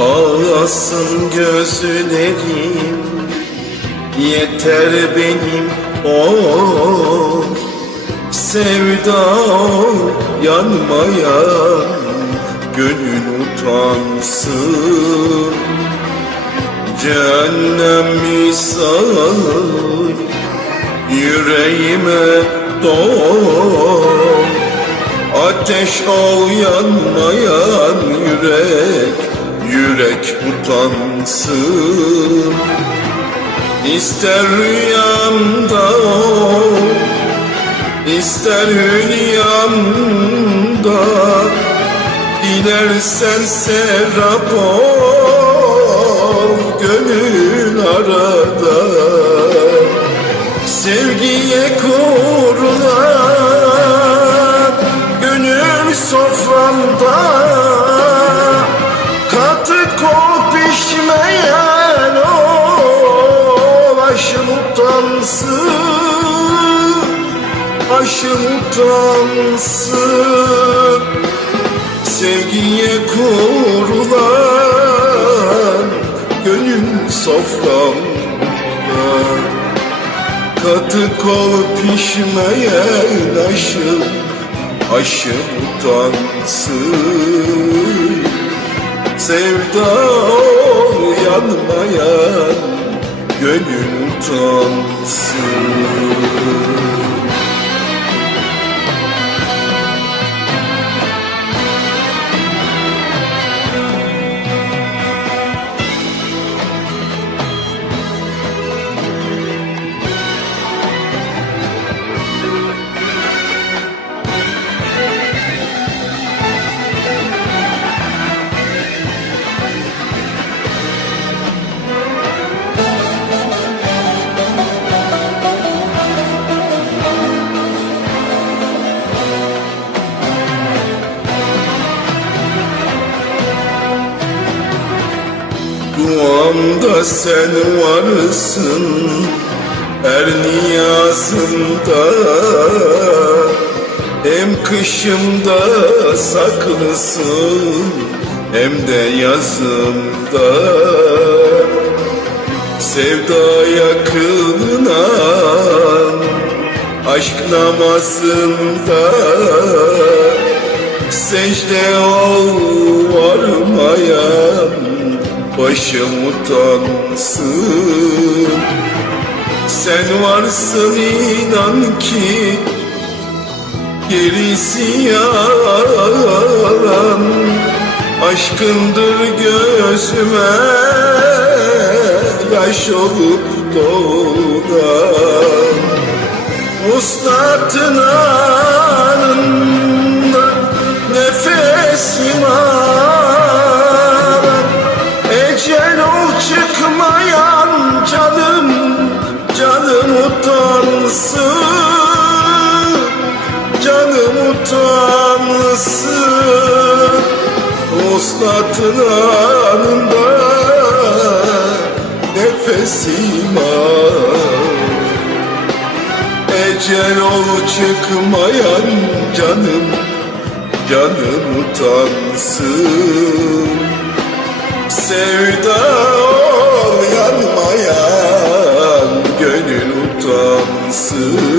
Ağlasın gözlerim Yeter benim o. Sevda yanmayan Gönül utansın. Cehennem misal Yüreğime doğ. Ateş ol yanmayan yürek Yürek utansın İster rüyamda ol İster hülyamda Dilersen serap ol Gönül arada. Sevgiye kurulan Gönül soframda Katı kol pişmeyen o Başım utansın Başım utansın. Sevgiye kurulan Gönül soframda Katı kol pişmeyen aşım Aşım utansın Sevda yanmayan Gönül utansın Duamda sen varsın Her niyazımda. Hem kışımda saklısın Hem de yazımda. Sevdaya kılınan Aşk namazında. Secde ol varmayan Başım utansın. Sen varsın inan ki Gerisi yalan. Aşkındır gözüme Yaş olup doğan. Uslatın Uslatın anında Nefesim Ecel ol çıkmayan canım Canım utansın. Sevda ol yanmayan Gönül utansın